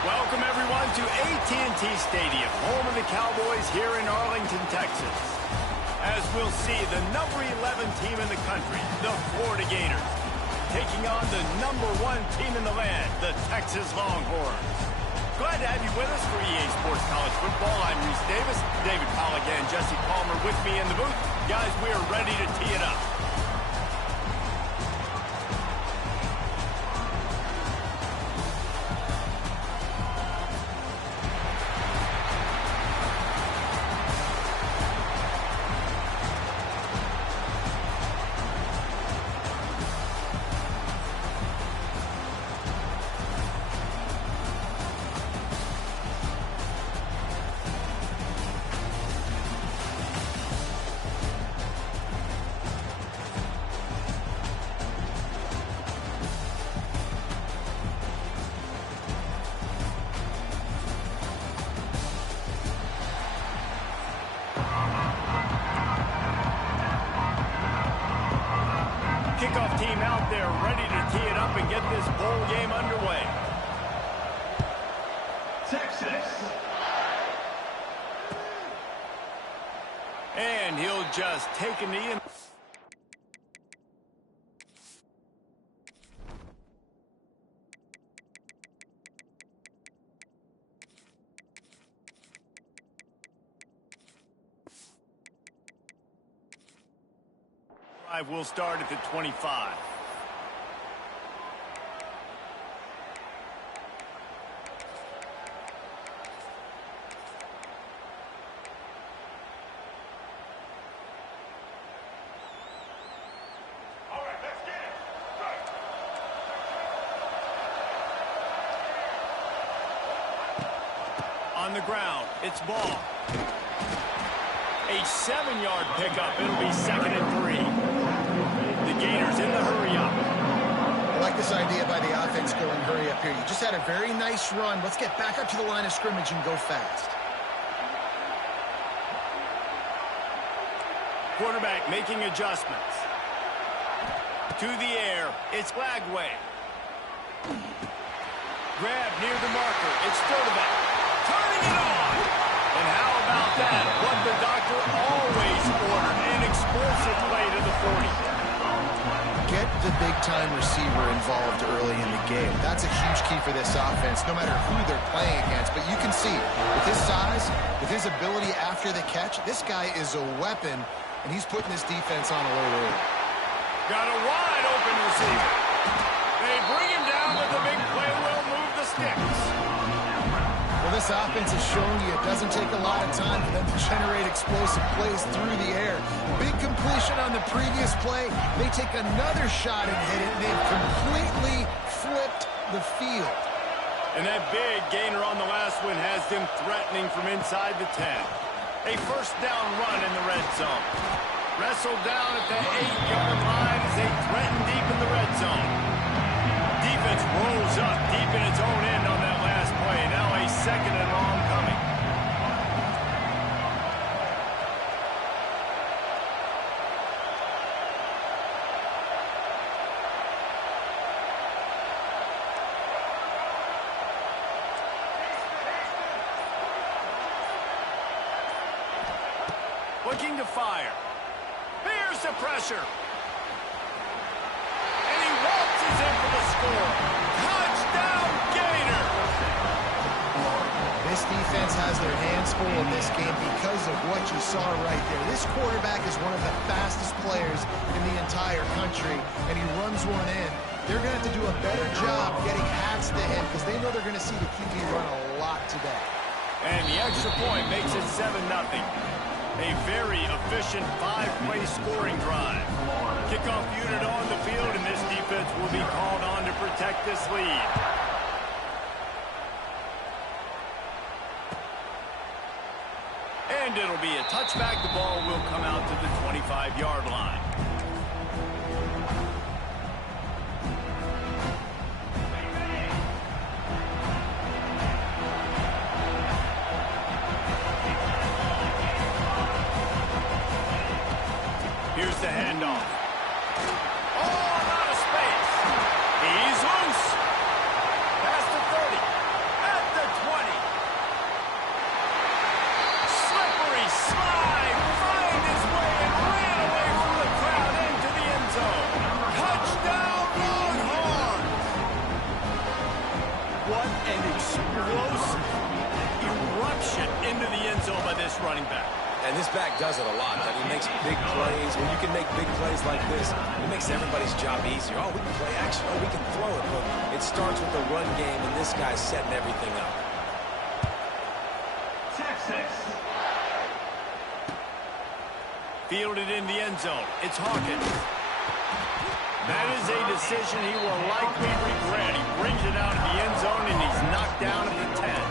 Welcome, everyone, to AT&T Stadium, home of the Cowboys here in Arlington, Texas. As we'll see, the number 11 team in the country, the Florida Gators, taking on the number 1 team in the land, the Texas Longhorns. Glad to have you with us for EA Sports College Football. I'm Reese Davis, David Pollack and Jesse Palmer with me in the booth. Guys, we are ready to tee it up. Kickoff team out there ready to tee it up and get this bowl game underway. Texas. And he'll just take a knee and... We'll start at the 25. All right, let's get it. Right. On the ground, it's ball. A 7-yard pickup. It'll be 2nd and 3. The Gators in the hurry-up. I like this idea by the offense going hurry-up here. You just had a very nice run. Let's get back up to the line of scrimmage and go fast. Quarterback making adjustments. To the air, it's Flagway. Grab near the marker, it's Sturdivant. Turning it on! And how about that? What the doctor always ordered, an explosive play to the 40. Get the big-time receiver involved early in the game. That's a huge key for this offense, no matter who they're playing against. But you can see, with his size, with his ability after the catch, this guy is a weapon, and he's putting this defense on alert early. Got a wide-open receiver. They bring him down with the big play. Will move the sticks. Well, this offense has shown you it doesn't take a lot of time for them to generate explosive plays through the air. Big completion on the previous play. They take another shot and hit it. They've completely flipped the field. And that big gainer on the last one has them threatening from inside the 10. A first down run in the red zone. Wrestled down at the 8-yard line as they threaten deep in the red zone. Defense rolls up deep in its own end on that last play. Now a 2nd and long coming. Looking to fire. Here's the pressure. And he waltzes in for the score. Touchdown, Gator! This defense has their hands full in this game because of what you saw right there. This quarterback is one of the fastest players in the entire country, and he runs one in. They're going to have to do a better job getting hats to him because they know they're going to see the QB run a lot today. And the extra point makes it 7-0. A very efficient 5-play scoring drive. Kickoff unit on the field, and this defense will be called on to protect this lead. And it'll be a touchback. The ball will come out to the 25-yard line. Here's the handoff. Oh, out of space. He's loose. Past the 30. At slide, find his way, and ran away from the crowd into the end zone. Touchdown, Longhorns! What an explosive eruption into the end zone by this running back. And this back does it a lot. He makes big plays. When you can make big plays like this, it makes everybody's job easier. Oh, we can play action. Oh, we can throw it. But it starts with the run game, and this guy's setting everything up. Texas. Fielded in the end zone. It's Hawkins. That is a decision he will likely regret. He brings it out of the end zone, and he's knocked down at the 10.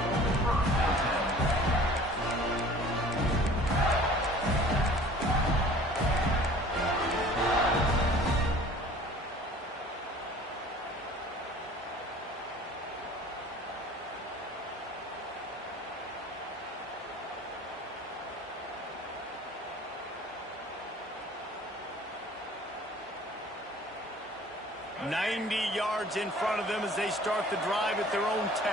90 yards in front of them as they start the drive at their own 10.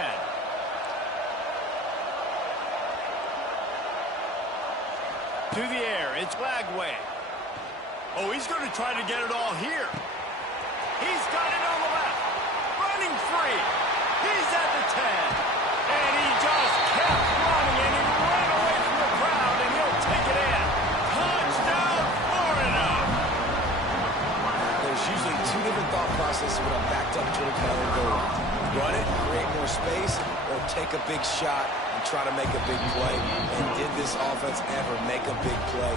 To the air, it's Lagway. Oh, he's going to try to get it all here. He's got it on the left. Running free. He's at the 10. And he just kept running, and he ran away from the crowd, and he'll take it in. Touchdown, Florida! There's usually two different thought processes when I'm backed up towards my own goal. Run it, create more space, or take a big shot and try to make a big play. And did this offense ever make a big play?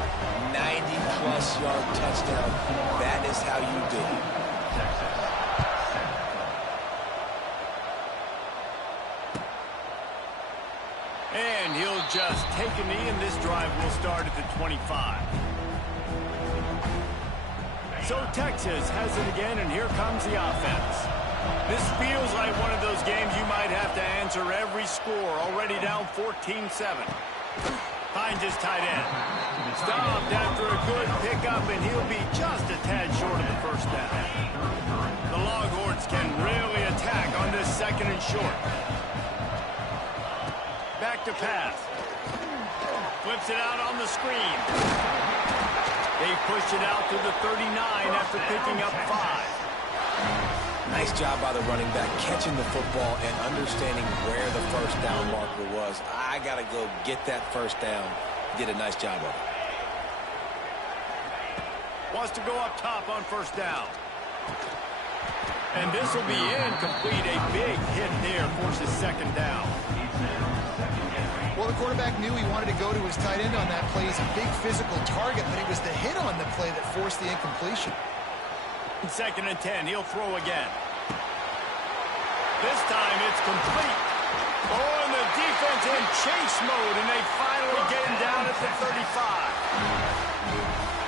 90-plus yard touchdown. That is how you do it. And he'll just take a knee, and this drive will start at the 25. So Texas has it again, and here comes the offense. This feels like one of those games you might have to answer every score. Already down 14-7. Finds his tight end. Stopped after a good pickup, and he'll be just a tad short of the first down. The Longhorns can really attack on this second and short. Back to pass. Flips it out on the screen. They push it out to the 39 after picking up 5. Nice job by the running back, catching the football and understanding where the first down marker was. I got to go get that first down. Did a nice job of it. Wants to go up top on first down. And this will be incomplete. A big hit there forces second down. Well, the quarterback knew he wanted to go to his tight end on that play. He's a big physical target, but it was the hit on the play that forced the incompletion. Second and 10, he'll throw again. This time it's complete. Oh, and the defense in chase mode, and they finally get him down at the 35.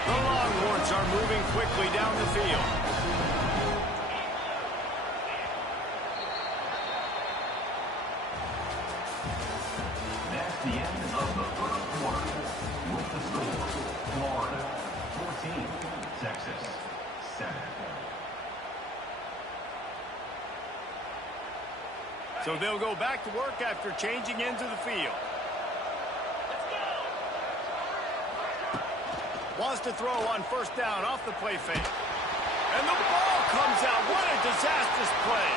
The Longhorns are moving quickly down the field. That's the end of the first quarter. With the score, Florida 14, Texas 7. So they'll go back to work after changing into the field. Wants to throw on first down off the play fake. And the ball comes out. What a disastrous play.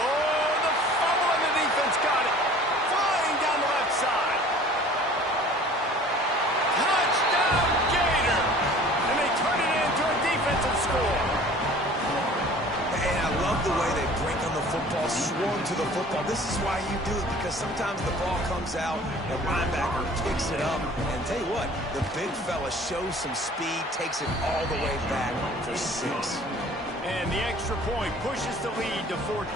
Oh, the fumble, and the defense got it. Flying down the left side. Touchdown, Gator. And they turn it into a defensive score. And I love the way they break on the football, swarm to the football. This is why you do it, because sometimes the ball comes out, the linebacker picks it up, and tell you what, the big fella shows some speed, takes it all the way back for 6. And the extra point pushes the lead to 14.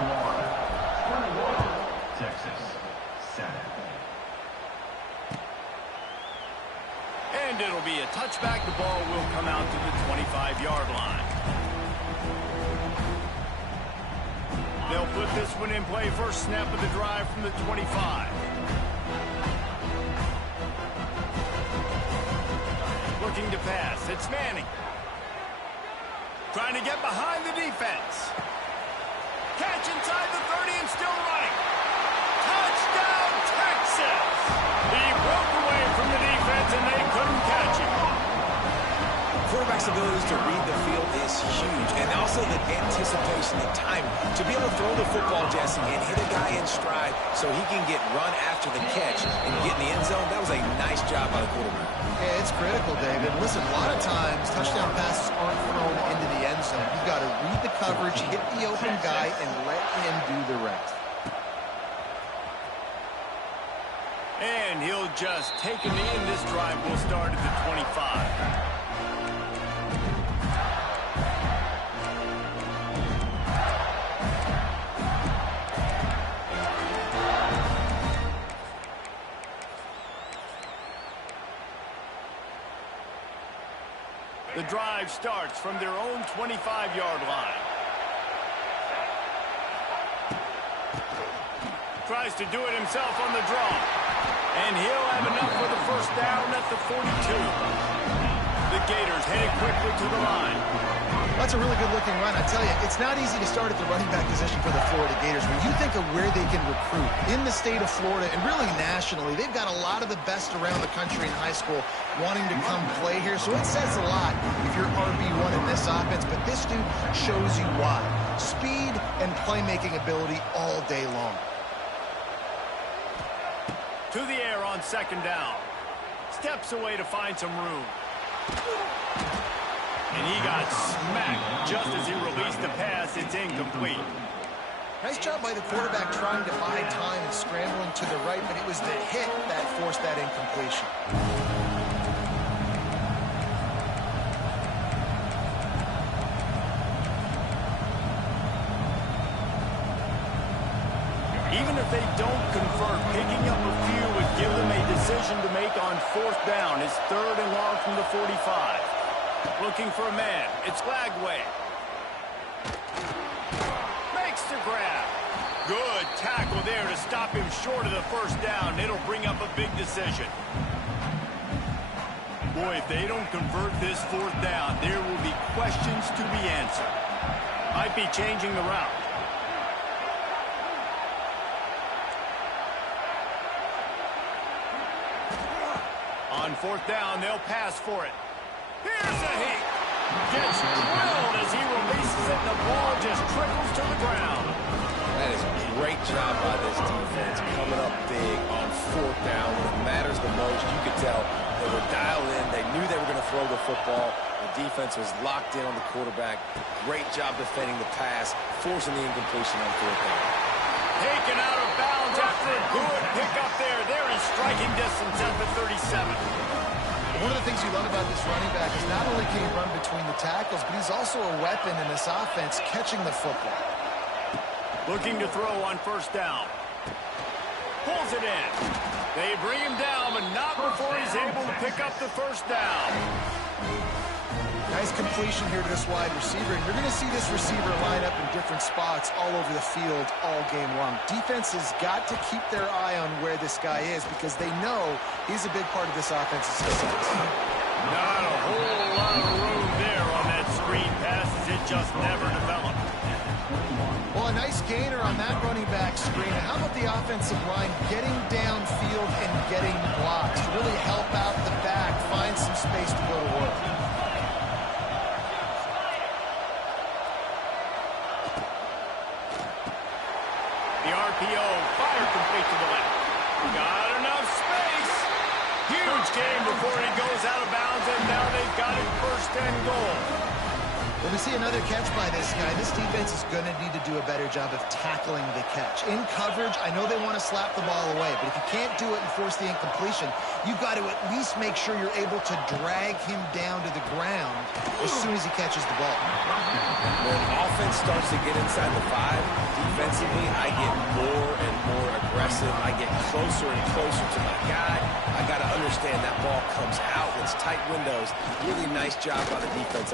Florida 21, Texas 7. And it'll be a touchback. The ball will come out to the 25-yard line. They'll put this one in play. First snap of the drive from the 25. Looking to pass. It's Manning. Trying to get behind the defense. Catch inside the 30 and still running. Touchdown, Texas! The chance, and they couldn't catch him. Quarterback's abilities to read the field is huge, and also the anticipation, the time to be able to throw the football, Jesse, and hit a guy in stride so he can get run after the catch and get in the end zone. That was a nice job by the quarterback. Yeah, it's critical, David. Listen, a lot of times touchdown passes aren't thrown into the end zone. You've got to read the coverage, hit the open guy, and let him do the rest. And he'll just take a knee, and this drive will start at the 25. The drive starts from their own 25-yard line. Tries to do it himself on the draw. And he'll have enough for the first down at the 42. The Gators headed quickly to the line. That's a really good-looking run. I tell you, it's not easy to start at the running back position for the Florida Gators. When you think of where they can recruit in the state of Florida and really nationally, they've got a lot of the best around the country in high school wanting to come play here. So it says a lot if you're RB1 in this offense, but this dude shows you why. Speed and playmaking ability all day long. To the air on second down. Steps away to find some room. And he got smacked just as he released the pass. It's incomplete. Nice job by the quarterback trying to buy time and scrambling to the right, but it was the hit that forced that incompletion. Even if they don't convert, picking up a few would give them a decision to make on fourth down. It's 3rd and long from the 45. Looking for a man. It's Lagway. Makes the grab. Good tackle there to stop him short of the first down. It'll bring up a big decision. Boy, if they don't convert this fourth down, there will be questions to be answered. Might be changing the route. On fourth down, they'll pass for it. Here's a heat. Gets drilled as he releases it, and the ball just trickles to the ground. That is a great job by this defense, coming up big on fourth down when it matters the most. You could tell they were dialed in. They knew they were going to throw the football. The defense was locked in on the quarterback. Great job defending the pass, forcing the incompletion on fourth down. Taken out of bounds after a good pickup there. They're in striking distance at the 37. One of the things you love about this running back is not only can he run between the tackles, but he's also a weapon in this offense, catching the football. Looking to throw on first down. Pulls it in. They bring him down, but not before he's able to pick up the first down. Nice completion here to this wide receiver, and you're going to see this receiver line up in different spots all over the field all game long. Defense has got to keep their eye on where this guy is because they know he's a big part of this offense's success. Not a whole lot of room there on that screen pass as it just never developed. Well, a nice gainer on that running back screen. How about the offensive line getting downfield and getting blocks to really help out the back, find some space to go to work? The RPO, fire complete to the left. Got enough space. Huge game before he goes out of bounds, and now they've got it 1st and goal. Well, we see another catch by this guy. This defense is going to need to do a better job of tackling the catch. In coverage, I know they want to slap the ball away, but if you can't do it and force the incompletion, you've got to at least make sure you're able to drag him down to the ground as soon as he catches the ball. When offense starts to get inside the 5, defensively, I get more and more aggressive. I get closer and closer to my guy. I got to understand that ball comes out. It's tight windows. Really nice job by the defense.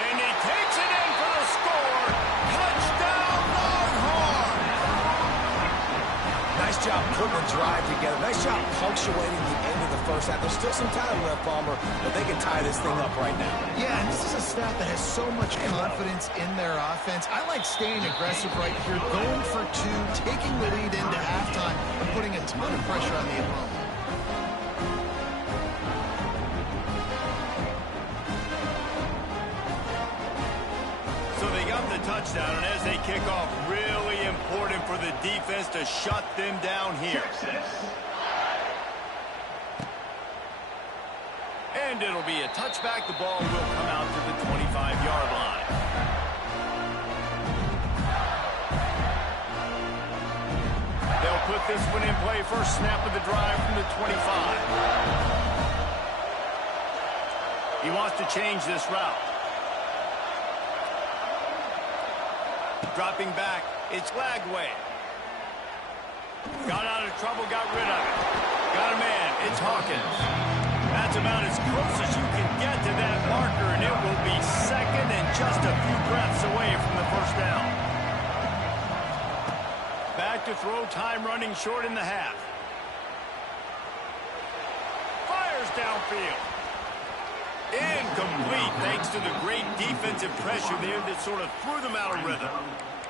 And he takes it in for the score. Touchdown, Longhorn! Nice job putting the drive together. Nice job punctuating the end of the first half. There's still some time left, Palmer, but they can tie this thing up right now. Yeah, and this is a staff that has so much confidence in their offense. I like staying aggressive right here, going for 2, taking the lead into halftime, and putting a ton of pressure on the opponent. So they got the touchdown, and as they kick off, really important for the defense to shut them down here. And it'll be a touchback. The ball will come out to the 25-yard line. They'll put this one in play. First snap of the drive from the 25. He wants to change this route. Dropping back, it's Lagway. Got out of trouble, got rid of it. Got a man, it's Hawkins. That's about as close as you can get to that marker, and it will be second and just a few breaths away from the first down. Back to throw, time running short in the half. Fires downfield. Incomplete, thanks to the great defensive pressure there that sort of threw them out of rhythm.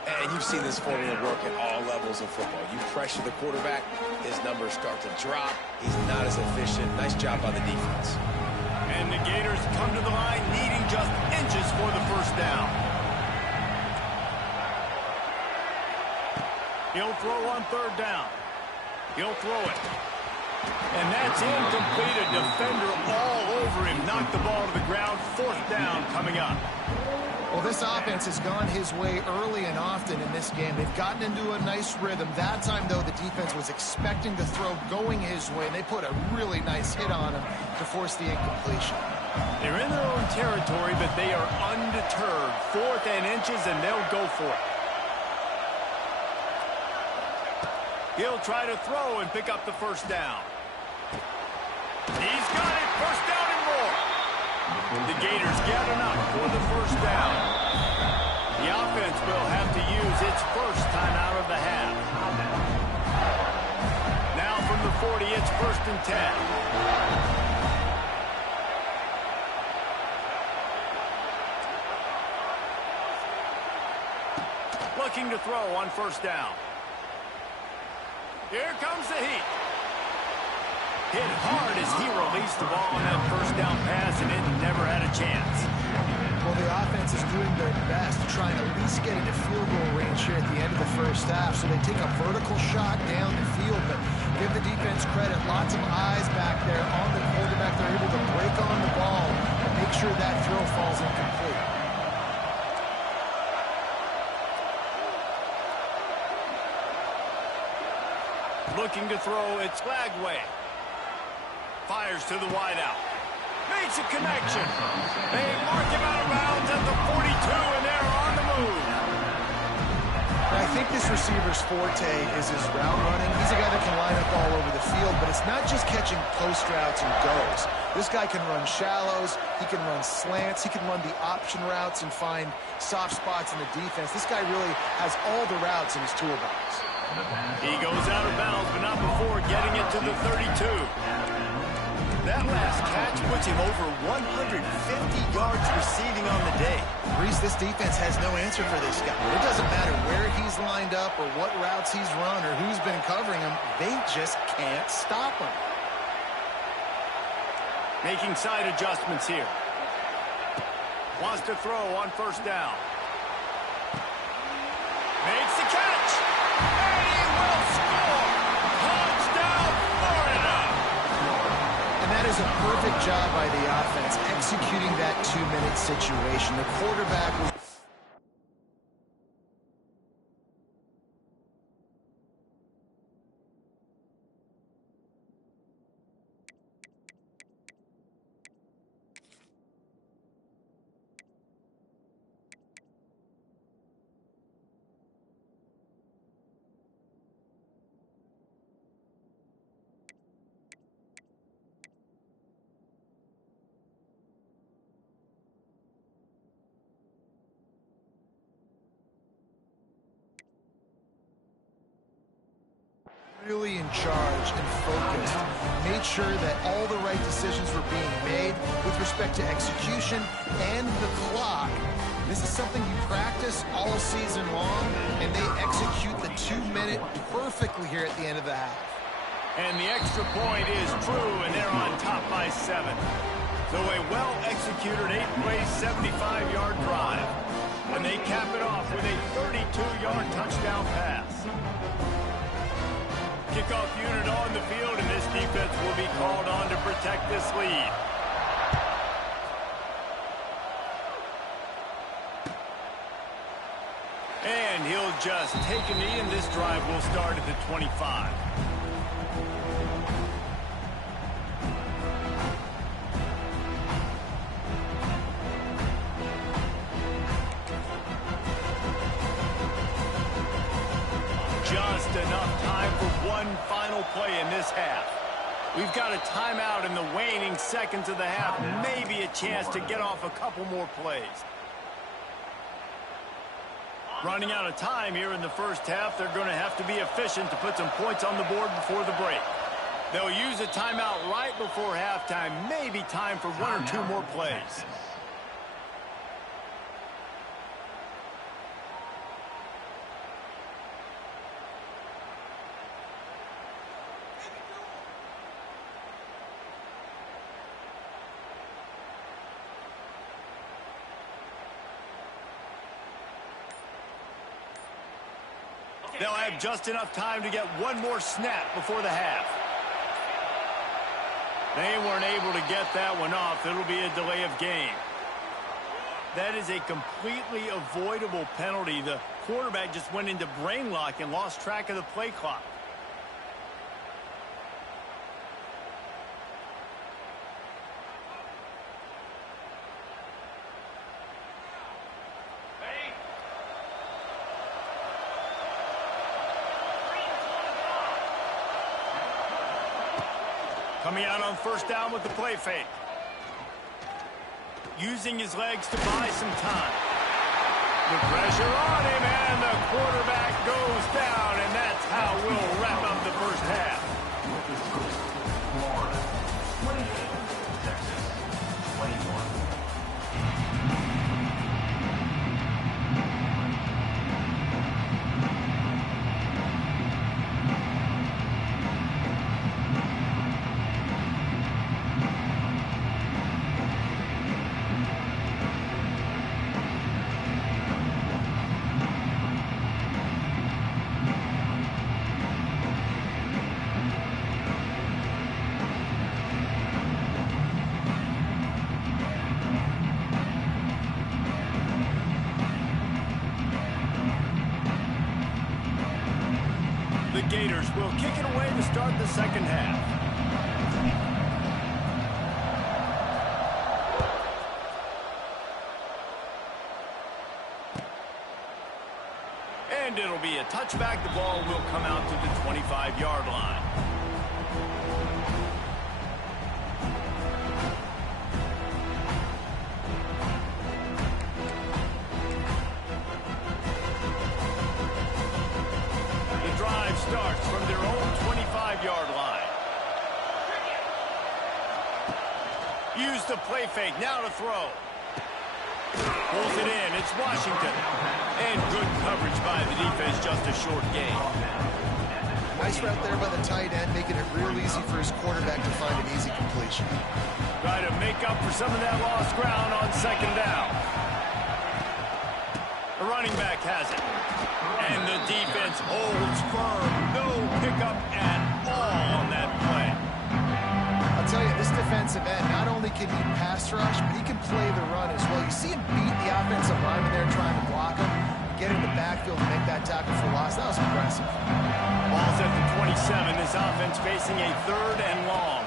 And you've seen this formula work at all levels of football. You pressure the quarterback, his numbers start to drop. He's not as efficient. Nice job by the defense. And the Gators come to the line needing just inches for the first down. He'll throw on third down. He'll throw it. And that's incomplete. A defender all over him. Knocked the ball to the ground. Fourth down coming up. Well, this offense has gone his way early and often in this game. They've gotten into a nice rhythm. That time, though, the defense was expecting the throw going his way, and they put a really nice hit on him to force the incompletion. They're in their own territory, but they are undeterred. Fourth and inches, and they'll go for it. He'll try to throw and pick up the first down. He's got it. First down and more. The Gators get enough for the first down. The offense will have to use its first time out of the half. Now from the 40, it's 1st and 10. Looking to throw on first down. Here comes the heat. Hit hard as he released the ball on that first down pass, and it never had a chance. Well, the offense is doing their best, trying to at least get into field goal range here at the end of the first half. So they take a vertical shot down the field, but give the defense credit. Lots of eyes back there on the quarterback. They're able to break on the ball and make sure that throw falls incomplete. Looking to throw, it's Lagway. Fires to the wideout. Makes a connection. They mark him out of bounds at the 42, and they're on the move. I think this receiver's forte is his route running. He's a guy that can line up all over the field, but it's not just catching post routes and goes. This guy can run shallows, he can run slants, he can run the option routes and find soft spots in the defense. This guy really has all the routes in his toolbox. He goes out of bounds, but not before getting it to the 32. That last catch puts him over 150 yards receiving on the day. Reese, this defense has no answer for this guy. It doesn't matter where he's lined up or what routes he's run or who's been covering him. They just can't stop him. Making side adjustments here. Wants to throw on first down. Makes the catch. And he will score. Touchdown, Florida. And that is a perfect job by the offense, executing that 2-minute situation. The quarterback was... really in charge and focused, made sure that all the right decisions were being made with respect to execution and the clock. This is something you practice all season long, and they execute the 2-minute perfectly here at the end of the half. And the extra point is true, and they're on top by 7. So a well-executed 8-play, 75-yard drive. And they cap it off with a 32-yard touchdown pass. Kickoff unit on the field, and this defense will be called on to protect this lead. And he'll just take a knee, and this drive will start at the 25. Just enough time for one final play in this half. We've got a timeout in the waning seconds of the half. Maybe a chance to get off a couple more plays. Running out of time here in the first half. They're going to have to be efficient to put some points on the board before the break. They'll use a timeout right before halftime. Maybe time for one or two more plays. They'll have just enough time to get one more snap before the half. They weren't able to get that one off. It'll be a delay of game. That is a completely avoidable penalty. The quarterback just went into brain lock and lost track of the play clock. Coming out on first down with the play fake. Using his legs to buy some time. The pressure on him, and the quarterback goes down, and that's how we'll wrap up the first half. Florida 28, Texas 21. The Gators will kick it away to start the second half. And it'll be a touchback. The ball will come out to the 25-yard line. Starts from their own 25-yard line. Use the play fake, now to throw. Pulls it in, it's Washington. And good coverage by the defense, just a short gain. Nice route there by the tight end, making it real easy for his quarterback to find an easy completion. Try to make up for some of that lost ground on second down. The running back has it. And the defense holds firm. No pickup at all on that play. I'll tell you, this defensive end, not only can he pass rush, but he can play the run as well. You see him beat the offensive lineman there trying to block him, get in the backfield and make that tackle for loss. That was impressive. Ball's at the 27. This offense facing a third and long.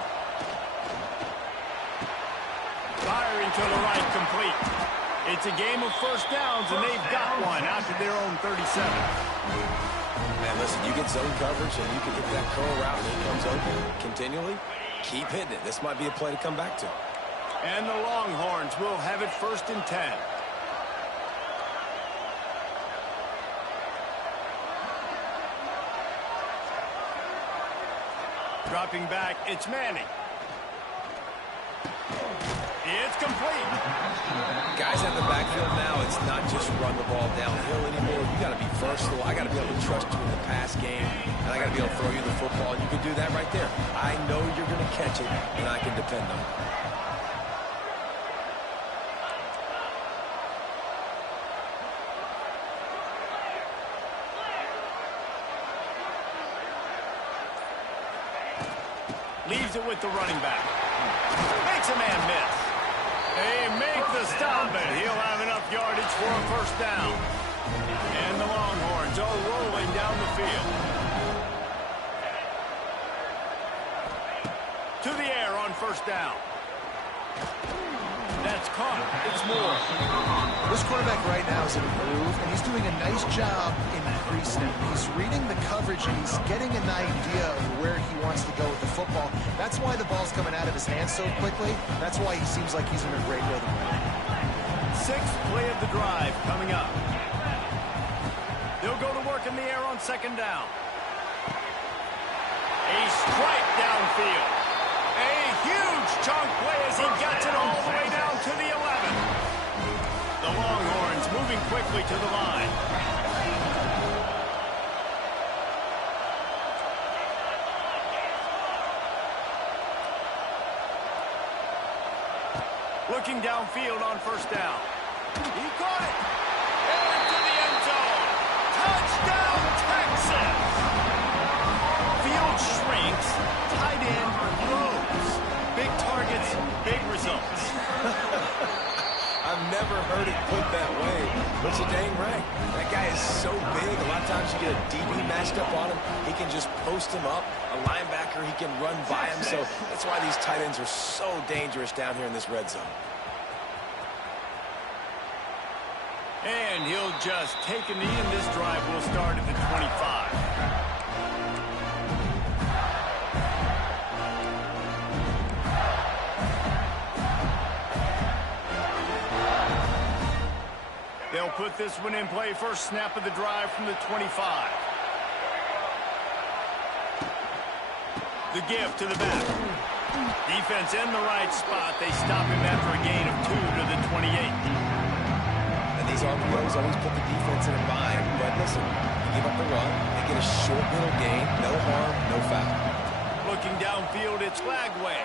Firing to the right, complete. It's a game of first downs, and they've got one out to their own 37. Man, listen, you get zone coverage, and you can hit that curl route, and it comes open continually. Keep hitting it. This might be a play to come back to. And the Longhorns will have it 1st and 10. Dropping back, it's Manning. It's complete. Guys at the backfield now, it's not just run the ball downhill anymore. You got to be versatile. I got to be able to trust you in the pass game, and I got to be able to throw you the football, and you can do that right there. I know you're going to catch it, and I can depend on it. Leaves it with the running back. Makes a man miss. They make the stop, and he'll have enough yardage for a first down. And the Longhorns are rolling down the field. To the air on first down. That's caught. It's Moore. This quarterback right now is in a groove, and he's doing a nice job increasing it. He's reading the coverage, and he's getting an idea of where he wants to go with the football. That's why the ball's coming out of his hands so quickly. That's why he seems like he's in a great rhythm right now. Sixth play of the drive coming up. They'll go to work in the air on second down. A strike downfield. A huge chunk play as he gets it all the way down to the 11. The Longhorns moving quickly to the line. Looking downfield on first down. He caught it. Into the end zone. Touchdown, Texas. Field shrinks. Tight end grows. Big targets, big results. I've never heard it put that way, but you're dang right. That guy is so big. A lot of times you get a DB matched up on him. He can just post him up. A linebacker, he can run by him. So that's why these tight ends are so dangerous down here in this red zone. And he'll just take a knee, and this drive will start at the 25. They'll put this one in play. First snap of the drive from the 25. The give to the back. Defense in the right spot. They stop him after a gain of 2 to the 28. And these RPOs always put the defense in a bind. But listen, you give up the run, they get a short little gain, no harm, no foul. Looking downfield, it's Lagway.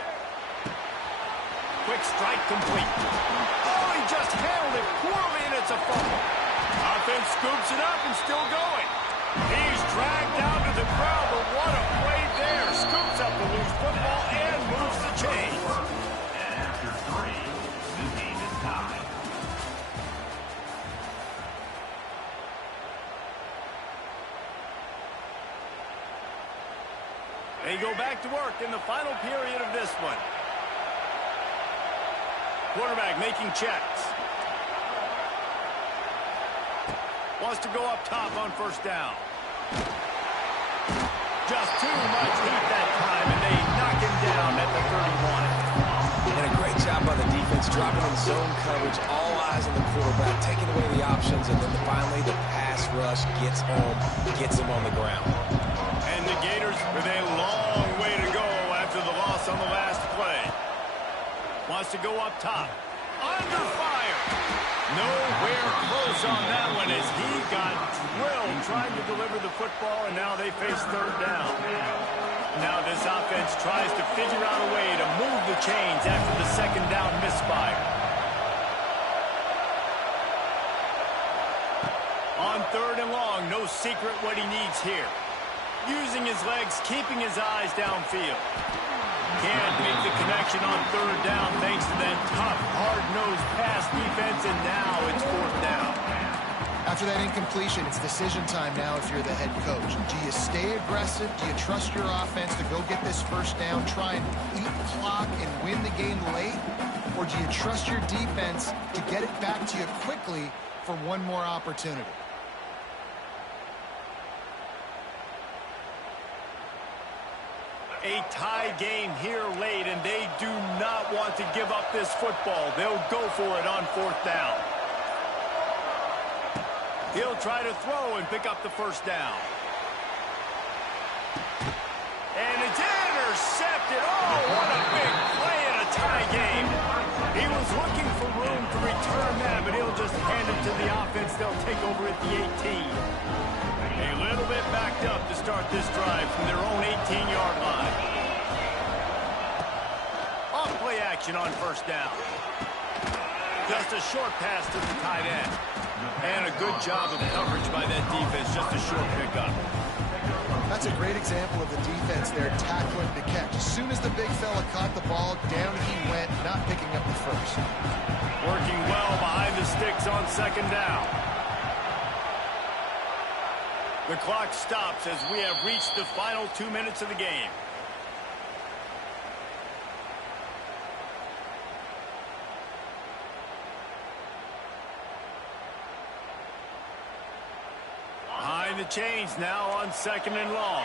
Quick strike complete. Oh, he just handled it poorly, and it's a fumble. Offense scoops it up and still going. He's dragged down to the ground, but what a play there. Scoops up the loose football and moves the chains. And after 3, the game is tied. They go back to work in the final period of this one. Quarterback making checks. Wants to go up top on first down. Just too much heat that time, and they knock him down at the 31. And a great job by the defense, dropping in zone coverage, all eyes on the quarterback, taking away the options, and then finally the pass rush gets home, gets him on the ground. And the Gators with a long way to go after the loss on the last play. Wants to go up top. Under fire. Nowhere close on that one as he got drilled trying to deliver the football, and now they face third down. Now this offense tries to figure out a way to move the chains after the second down misfire. On third and long, no secret what he needs here. Using his legs, keeping his eyes downfield. Can't make the connection on third down thanks to that tough, hard-nosed pass defense, and now it's fourth down. After that incompletion, it's decision time now if you're the head coach. Do you stay aggressive? Do you trust your offense to go get this first down, try and eat the clock and win the game late? Or do you trust your defense to get it back to you quickly for one more opportunity? A tie game here late, and they do not want to give up this football. They'll go for it on fourth down. He'll try to throw and pick up the first down. And it's intercepted. Oh, what a big play in a tie game. He to the offense. They'll take over at the 18. A little bit backed up to start this drive from their own 18-yard line. Off-play action on first down. Just a short pass to the tight end. And a good job of coverage by that defense. Just a short pickup. That's a great example of the defense there tackling the catch. As soon as the big fella caught the ball, down he went, not picking up the first. Working well behind the sticks on second down. The clock stops as we have reached the final 2 minutes of the game. Behind the chains now on second and long.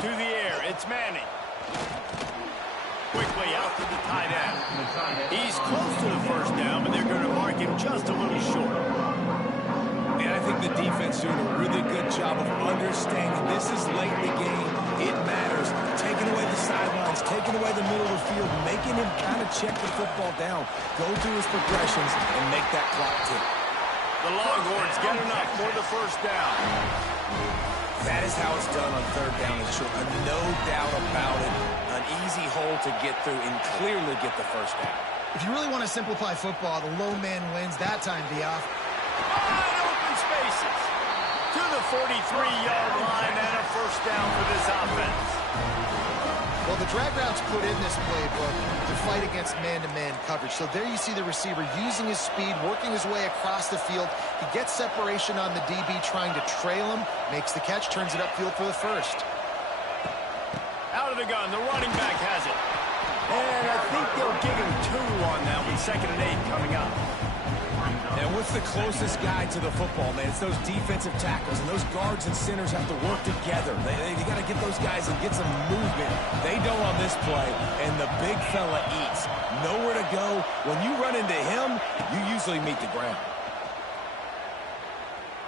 To the air, it's Manning. Quickly out to the tight end. He's close to the first down, but they're going to mark him just a little short. And I think the defense doing a really good job of understanding this is late in the game. It matters. Taking away the sidelines, taking away the middle of the field, making him kind of check the football down, go through his progressions, and make that clock tick. The Longhorns get enough for the first down. That is how it's done on third down and short. No doubt about it. An easy hole to get through and clearly get the first down. If you really want to simplify football, the low man wins that time, Dioff. Wide open spaces. To the 43-yard line and a first down for this offense. Well, the drag routes put in this playbook to fight against man-to-man coverage. So there you see the receiver using his speed, working his way across the field. He gets separation on the DB trying to trail him, makes the catch, turns it upfield for the first. Out of the gun, the running back has it. And I think they'll give him 2 on that with 2nd and 8 coming up. And what's the closest guy to the football, man? It's those defensive tackles, and those guards and centers have to work together. They got to get those guys and get some movement. They don't on this play, and the big fella eats. Nowhere to go. When you run into him, you usually meet the ground.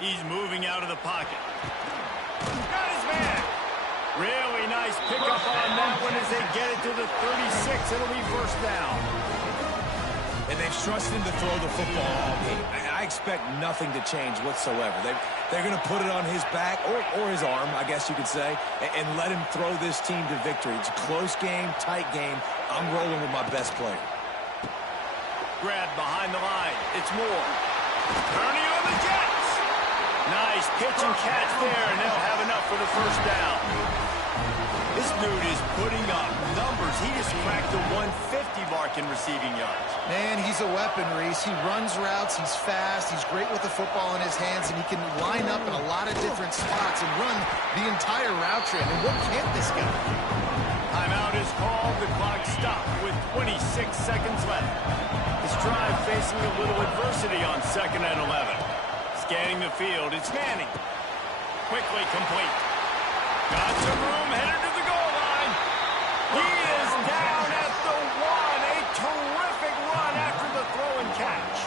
He's moving out of the pocket. Got his man. Really nice pickup on that one as they get it to the 36. It'll be first down. And they've trusted him to throw the football all game. I expect nothing to change whatsoever. They're going to put it on his back, or his arm, I guess you could say, and let him throw this team to victory. It's a close game, tight game. I'm rolling with my best player. Grab behind the line. It's Moore. Turning on the Jets. Nice pitch and catch there, and they'll have enough for the first down. This dude is putting up numbers. He just cracked the 150 mark in receiving yards. Man, he's a weapon, Reese. He runs routes, he's fast, he's great with the football in his hands, and he can line up in a lot of different spots and run the entire route trip. And what can't this guy? Timeout is called. The clock stopped with 26 seconds left. This drive facing a little adversity on 2nd and 11. Scanning the field, it's Manning. Quickly complete. Got some room, headed to the goal line. He is down at the 1. A terrific run after the throw and catch.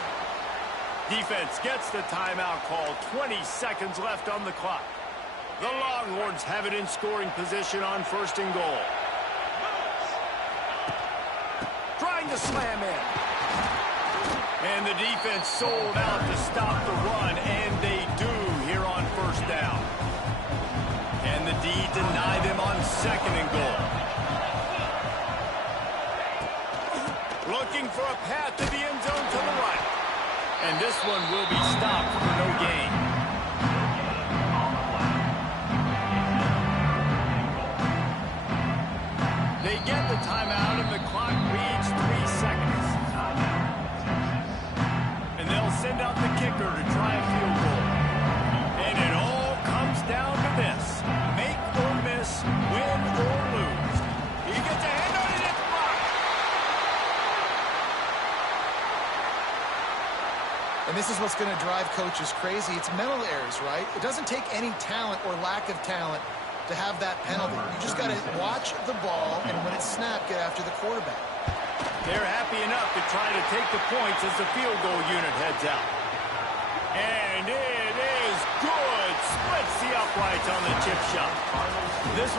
Defense gets the timeout call. 20 seconds left on the clock. The Longhorns have it in scoring position on 1st and goal. Trying to slam in. And the defense sold out to stop the run, and they do here on 1st down. And the D deny them on 2nd and goal. Looking for a path to the end zone to the right. And this one will be stopped for no gain. They get the timeout, and the clock reads 3 seconds. And they'll send out the kicker to try a field goal. And it all comes down to this. Make or miss, win or lose. He gets a hand on it, it's blocked. And this is what's going to drive coaches crazy. It's mental errors, right? It doesn't take any talent or lack of talent to have that penalty. You just got to watch the ball, and when it's snapped, get after the quarterback. They're happy enough to try to take the points as the field goal unit heads out. And it is good. Splits the uprights on the chip shot. This